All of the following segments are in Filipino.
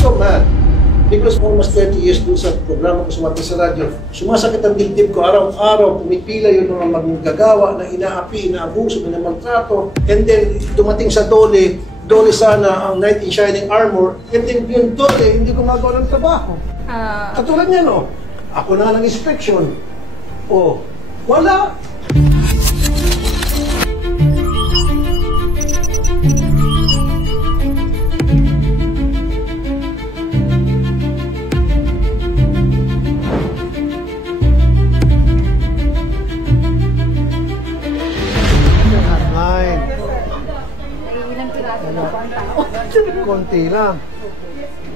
so mad. Because almost 30 years dun sa programa ko sumati sa radyo, sumasakit ang dibdib ko araw-araw, pumipila yung mga manggagawa na inaapi, inaabuso, minamaltrato. And then dumating sa Dole sana ang Knight in Shining Armor, and then yung Dole, hindi gumagawa ng trabaho. Katulad niya, no? Ako na lang inspection. Oh, wala. Konti lang.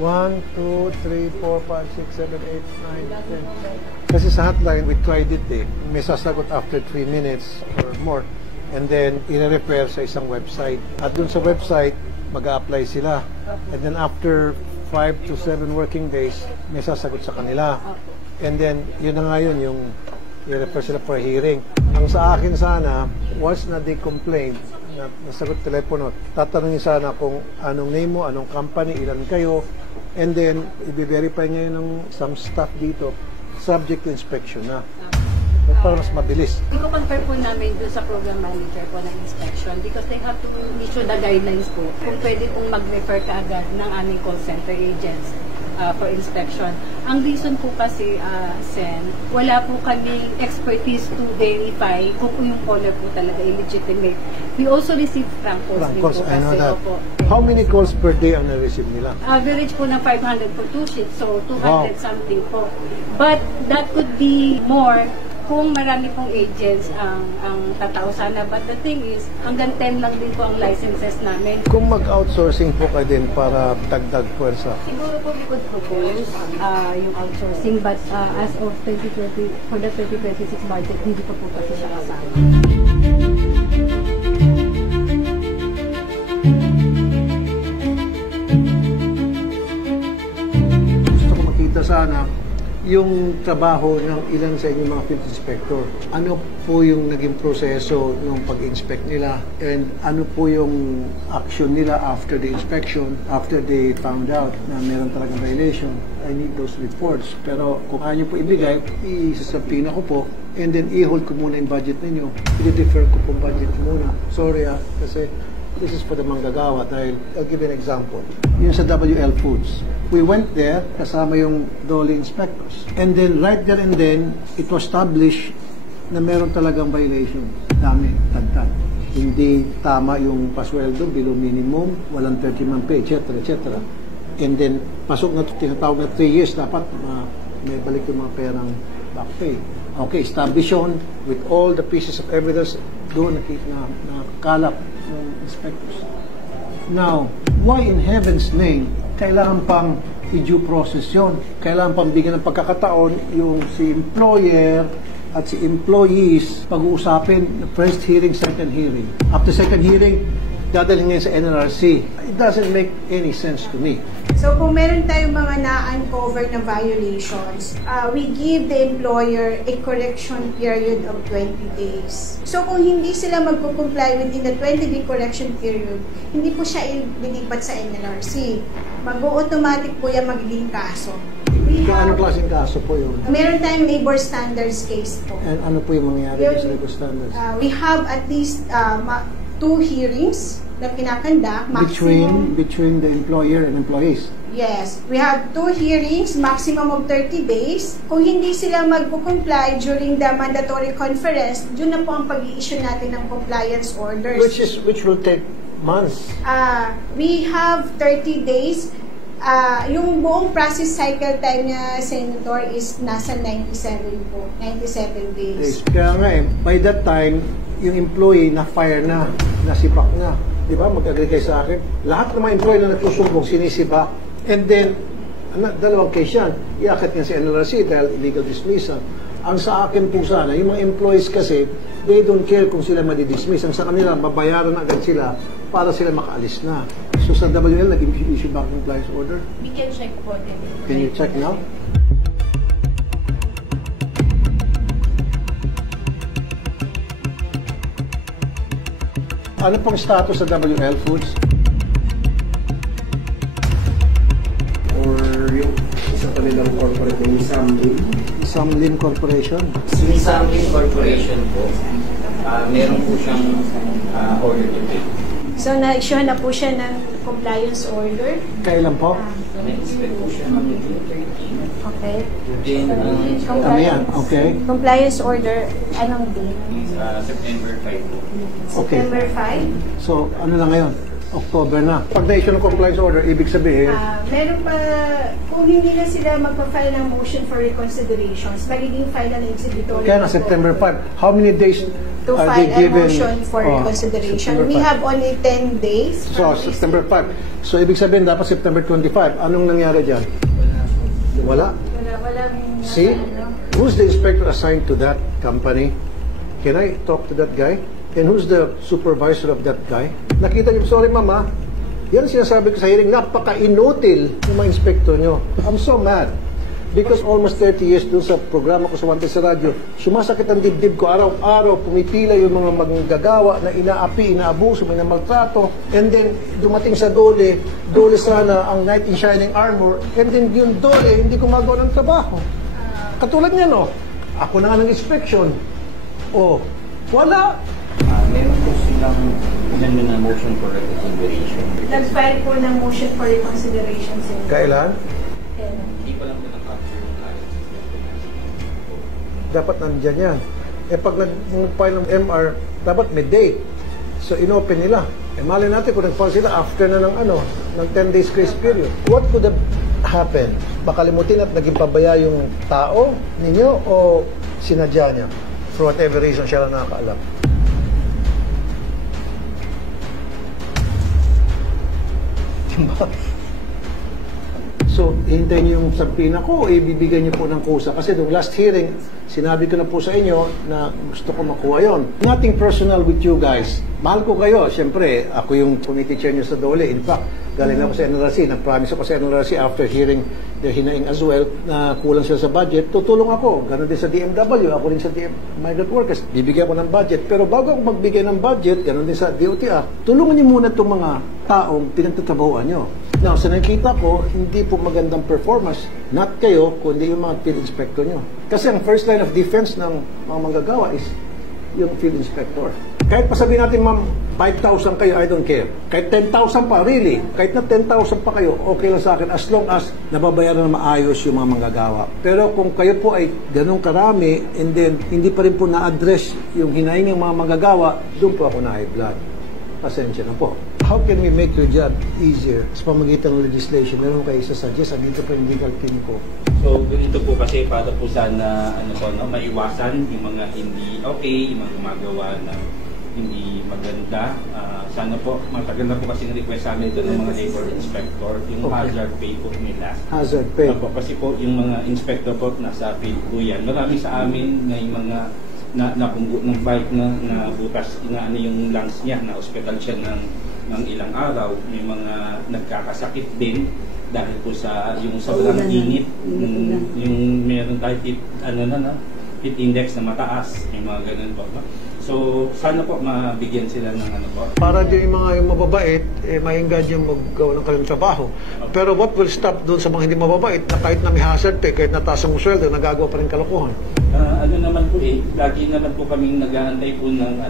1, 2, 3, 4, 5, 6, 7, 8, 9, 10. Kasi sa hotline, we tried it eh. May sasagot after 3 minutes or more. And then, i-refer sa isang website. At dun sa website, mag-a-apply sila. And then after 5 to 7 working days, may sasagot sa kanila. And then, yun na nga yun, yung i-refer sila for a hearing. Ang sa akin sana, once na they complain, na nasagot telepono, tatanungin sana kung anong name mo, anong company, ilan kayo, and then i-verify niya ng some staff dito, subject to inspection na. Para mas mabilis. I-compare po namin doon sa program manager po ng inspection because they have to issue the guidelines po kung pwede pong mag-refer ka agad ng aming call center agents for inspection. Ang reason po kasi, Sen, wala po kaming expertise to verify kung yung caller po talaga illegitimate. We also receive prank calls din po I know kasi. that. Opo. How many calls per day ang na-receive nila? Average po ng 500 for 2 shifts, so 200 Wow. something po. But that could be more kung marami pong agents ang tatao sana. But the thing is, hanggang 10 lang din po ang licenses namin. Kung mag-outsourcing po kayo din para dagdag puwersa. Siguro po we could propose yung outsourcing, but as of 2020, for the 2026 budget, hindi pa po kasi siya kasama. Gusto ko makita sana yung trabaho ng ilan sa inyong mga field inspector. Ano po yung naging proseso ng pag-inspect nila and ano po yung action nila after the inspection, after they found out na meron talagang violation. I need those reports. Pero kung ayaw nyo po ibigay, isasabihin ako po and then i-hold ko muna yung budget ninyo. I-defer ko po budget muna. Sorry kasi this is for the manggagawa dahil I'll give you an example. Yung sa WL Foods, we went there kasama yung Dole inspectors. And then right there and then, it was established na meron talagang violation. Dami, tagtag. Hindi tama yung pasweldo, below minimum, walang 30-month pay, etc. etc. And then, pasok na tinatawag na 3 years, dapat may balik yung mga perang back pay. Okay, establish yun with all the pieces of evidence doon na kalap ng inspectors. Now, why in heaven's name kailangan pang i-due process yun? Kailangan pang bigyan ng pagkakataon yung si employer at si employees pag-uusapin na first hearing, second hearing. After second hearing, dadalhin ngayon sa NLRC. It doesn't make any sense to me. So kung meron tayong mga na-uncover na violations, we give the employer a correction period of 20 days. So kung hindi sila magpo-comply within the 20-day correction period, hindi po siya ililipat sa NLRC. Mag-automatic po yan magiging kaso. Ano klaseng kaso po yun? Meron tayong labor standards case po. And ano po yung mangyayari sa labor standards? We have at least 2 hearings na kinakanda, maximum. Between the employer and employees? Yes. We have 2 hearings, maximum of 30 days. Kung hindi sila magpo-comply during the mandatory conference, dun na po ang pag-i-issue natin ng compliance orders. Which will take months. We have 30 days. Yung buong process cycle time niya, Senator, is nasa 97 po. 97 days. Kaya nga by that time, yung employee na-fire na, nasipak na. Di ba? Mag-agree kayo sa akin. Lahat ng mga employee na nagsusumbong, sinisipak. And then, dalawang case yan. Iakit nga si NLRC dahil illegal dismissal. Ang sa akin po sana, yung mga employees kasi, they don't care kung sila madidismiss. Ang sa kanila, babayaran agad sila para sila makaalis na. So sa WL, nag-issue back compliance order? We can check po din. Can you check now? Ano pong status sa WL Foods? corporate yung Samlin. Samlin Corporation. Yung Samlin Corporation po, meron po siyang order to pay. So, na-issue na po siya ng compliance order. Kailan po? Na-expect po siya ng June 13. Okay. Then, Ano yan? Okay. Compliance order, anong date? September 5 po. Okay. September 5? So, ano na ngayon? October na. Pag na-issue ng compliance order, ibig sabihin, Meron pa, kung hindi na sila magpa-file ng motion for reconsiderations, magiging file ng exhibitory. kaya na September 5. How many days To are file they a given? motion for Oh, reconsideration. September We 5. have only 10 days. So, September 5. So, ibig sabihin, dapat September 25. Anong nangyari dyan? Wala. Walang See? Who's the inspector assigned to that company? Can I talk to that guy? And who's the supervisor of that guy? Nakita niyo, sorry mama, yan sinasabi ko sa hearing, napaka-inutil ng mga inspector niyo. I'm so mad. Because almost 30 years dun sa programa ko sa Wanted sa radyo, sumasakit ang dibdib ko araw-araw, pumipila yung mga manggagawa na inaapi, inaabuso, may namaltrato. And then, dumating sa Dole sana ang knight in shining armor, and then yung Dole, hindi gumagawa ng trabaho. Katulad niya, no? Ako na nga ng inspection. Oh, wala. Meron po silang pinanyo na motion for reconsideration. Nag-file po ng motion for reconsideration sila. Kailan? Hindi pa lang po na-capture yung client. Dapat nandyan yan. Eh pag nag-file ng MR, dapat may date. So inopen nila. Eh mali natin kung nag-file sila after na ng ng 10 days grace period. What could have happened? Makalimutin at naging pabaya yung tao ninyo o sinadya niya? For whatever reason, siya lang nakakaalam. Diba? So, hintayin niyo yung sampina ko o ibibigay niyo po ng kusa. Kasi nung last hearing, sinabi ko na po sa inyo na gusto ko makuha yon. Nothing personal with you guys. Mahal ko kayo. Siyempre, ako yung committee chair niyo sa Dole. In fact, galing na ako sa NLRC. Nag-promise ako sa NLRC after hearing the hinaing as well na kulang sila sa budget. Tutulong ako. Ganon din sa DMW. Ako rin sa migrant workers. Bibigyan ko ng budget. Pero bago ako magbigay ng budget, ganon din sa DOTR, tulungan niyo muna itong mga taong pinagtatrabahuan niyo. Now, sa nakikita ko, hindi po magandang performance. Not kayo, kundi yung mga field inspector nyo. Kasi ang first line of defense ng mga manggagawa is yung field inspector. Kahit pa sabihin natin, ma'am, 5,000 kayo, I don't care. Kahit 10,000 pa, really. Kahit na 10,000 pa kayo, okay lang sa akin as long as nababayaran na maayos yung mga manggagawa. Pero kung kayo po ay ganun karami and then hindi pa rin po na-address yung hinaing ng mga manggagawa, doon po ako na-high blood. Pasensya na po. How can we make your job easier sa pamagitan ng legislation? Meron kayo isa-suggest, dito po yung legal team ko. So, ganito po kasi para po sana maiwasan yung mga hindi okay, yung mga gumagawa na hindi maganda. Sana po, matagal na po kasi request sa amin doon ng mga labor inspector, yung hazard pay po nila. Hazard pay. Kasi po, yung mga inspector po, nasa field po yan. Marami sa amin na yung mga napunggo ng bike na bukas yung lungs niya, na hospital siya ng ilang araw. May mga nagkakasakit din dahil po sa yung sobrang init, yung meron tayo heat index na mataas, yung mga ganun po. So, sana po mabigyan sila ng po. Para din yung mga yung mababait, mainggan yung maggawa ng kanilang trabaho. Pero what will stop doon sa mga hindi mababait na kahit na may hazard pay, kahit nataas ang sweldo, nagagawa pa rin kalokohan? Ano naman po lagi naman po kaming nag-aantay po ng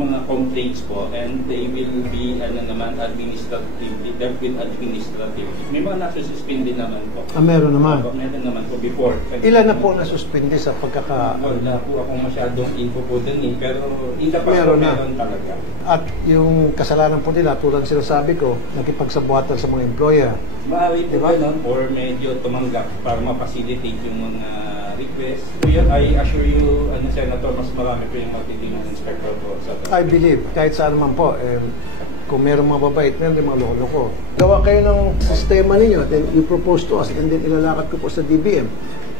mga complaints po, and they will be administratively dealt with administratively. May mga nasususpend din naman po. Meron naman. Meron naman po before. Ilan na po nasuspindi sa Wala po akong masyadong info po dun pero meron talaga. At yung kasalanan po nila, tulad sinasabi ko, nakipagsabuatan sa mga employer. Maaari po Diba? or medyo tumanggap para ma-facilitate yung mga request. So yun, I assure you, Senator, mas marami po yung magtitingin ng inspector po sa I believe, kahit saan man po, kung meron mga babait, meron din mga loko-loko. Gawa kayo ng sistema ninyo, then you propose to us, and then ilalakad ko po sa DBM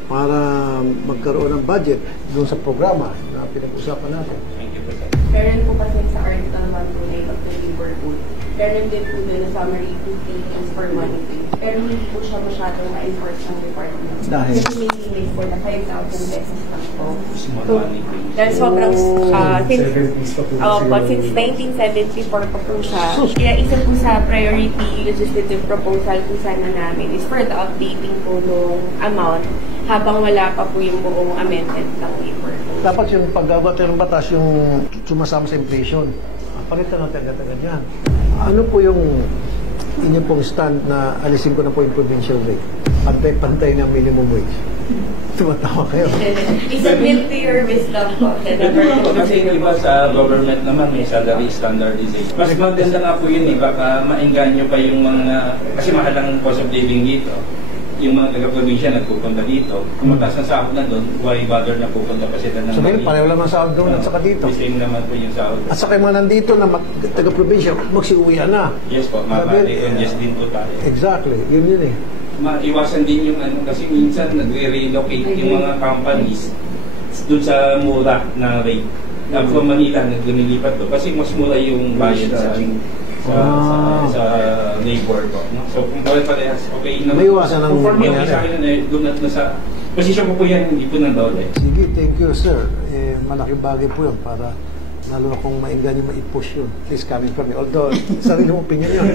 para magkaroon ng budget doon sa programa na pinag-usapan natin. Thank you po, sir. Meron po kasi sa Article 128 of the Labor Code Meron din po na summary 2 pages for monitoring. Pero hindi po siya masyadong na-enforce ng department. Dahil? Kasi may limit po na 5,000 pesos lang po. Small So, money. dahil sobrang, since 1974 pa po siya, kaya isa po sa priority legislative proposal po sana namin is for the updating po ng amount habang wala pa po yung buong amendment ng paper. Dapat yung paggawa ng batas yung sumasama sa inflation. Palitan natin agad-agad yan. Ano po yung inyong pong stand na alisin ko na po yung provincial rate? Pantay-pantay ng minimum wage. Tumatawa kayo. It's a bill to your wisdom po. Kasi iba sa government naman may salary standardization. Mas maganda nga po yun baka maengganyo pa yung mga, kasi mahal ang cost of living dito. Yung mga taga-probinsya nagpupunta dito, kung mataas ang sahod na doon, why bother na pupunta pa sila ng So ngayon, pareho lang ang sahod doon at saka dito. Same naman po yung sahod. At saka yung mga nandito na taga-probinsya, magsiuwian na. Yes po, mapati-adjust din po tayo. Exactly, yun eh. Maiwasan din yung ano, kasi minsan nagre-relocate yung mga companies doon sa mura na rate. From Manila, nag-lumilipat to. Kasi mas mura yung bayad sa labor ko. No? So kung parehas, okay naman. May iwasan ng for me, okay mangyari. sa akin doon at nasa posisyon ko po yan, hindi po ng dole. Sige, thank you sir. Malaking bagay po yun para lalo na kung mainggan yung ma-push yun. At least coming from me. Although, sarili mong opinion yun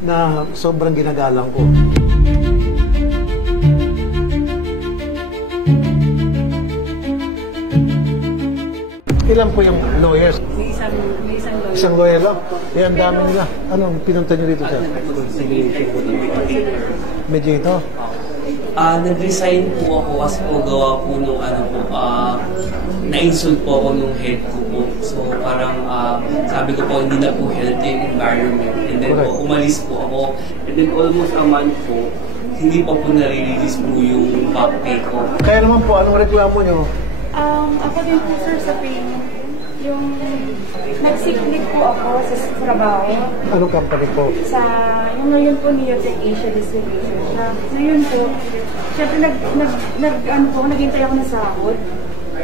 na sobrang ginagalang ko. Ilan po yung lawyers? May isang lawyer. Isang lawyer lang? Eh, ang dami nila. Anong pinunta nyo dito sir? Medyo Nag-resign po ako kasi po gawa po nung na-insult po ako nung head ko po. So parang sabi ko po hindi na po healthy yung environment. And then po umalis po ako. And then almost a month po, hindi pa po nare-release po yung back pay ko. Kaya naman po, anong reklamo nyo? Ako din po sir sa pain. Yung nag-sick leave po ako sa trabaho. Anong company po? Sa, yung ngayon po Neotech Asia Distribution. Ngayon po, syempre naghintay ako ng sahod.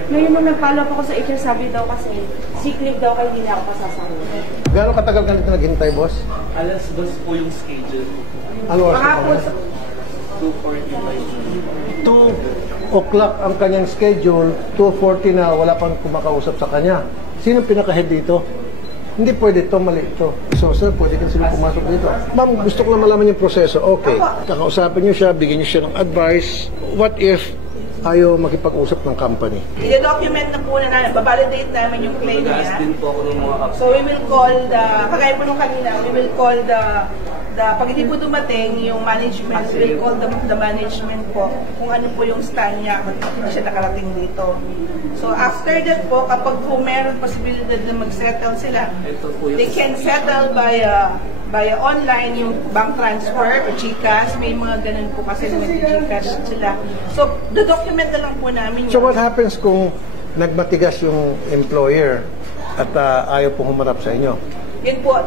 Ngayon nung nag-follow up ako sa HR, sabi daw kasi sick leave daw kaya hindi na ako pasasahod. Gano'ng katagal ka nito naghintay, boss? Alas 2 po yung schedule. Ano oras po? 2:45. 2 o'clock ang kanyang schedule, 2:40 na wala pang kumakausap sa kanya. Sino pinaka-head dito? Hindi pwede ito, mali ito. So, sir, pwede kan sila pumasok dito. Ma'am, gusto ko lang malaman yung proseso. Okay, kakausapin niyo siya, bigyan niyo siya ng advice. What if ayaw makipag-usap ng company? I-document na po na namin, babalidate namin yung claim Nag-aas niya. din po ako ng mga So we will call kagaya po nung kanina, we will call pag hindi po dumating yung management, we will call the management po kung ano po yung stand niya kung hindi siya nakarating dito. So after that po, kapag po meron posibilidad na mag-settle sila, they can settle via online yung bank transfer o GCash. May mga ganun po kasi na nag-GCash sila. So the document na lang po namin yun. So, what happens kung nagmatigas yung employer at ayaw pong humarap sa inyo? Yun po,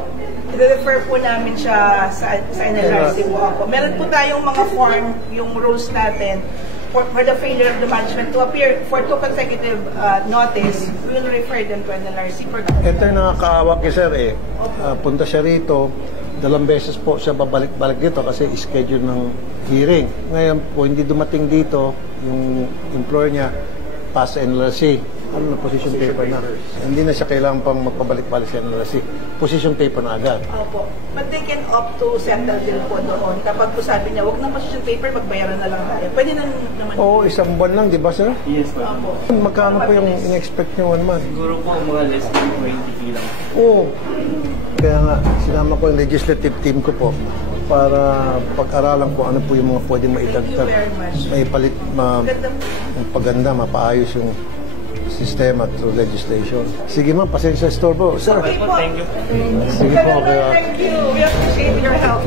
i-refer po namin siya sa NLRC po ako. Meron po tayong mga form, yung rules natin, for the failure of the management to appear for 2 consecutive notice, we will refer them to NLRC for that. Ito yung nakakaawa kay sir eh. Punta siya rito, 2 beses po siya babalik-balik dito kasi schedule ng hearing. Ngayon po, hindi dumating dito yung employer niya, pass sa NLRC. Ano na position paper na? Hindi na siya kailangan pang magpabalik-balik sa NLRC. Position paper na agad. Opo. But they can opt to settle din po doon. Kapag po sabi niya, wag na position paper, magbayaran na lang tayo. Pwede na naman. Oo, isang buwan lang, di ba sir? Yes, po. Opo. Magkano po yung in-expect niyo 1 month? Siguro po mga less than 20k lang. Oo. Kaya nga, sinama ko yung legislative team ko po para pag-aralan ko ano po yung mga pwede maidagdag. Thank you very much. May palit, paganda, mapaayos yung sistema through legislation. Sige ma'am, pasensya sa store po. Sir, Okay po, thank you. sige po. Thank you. We appreciate your help.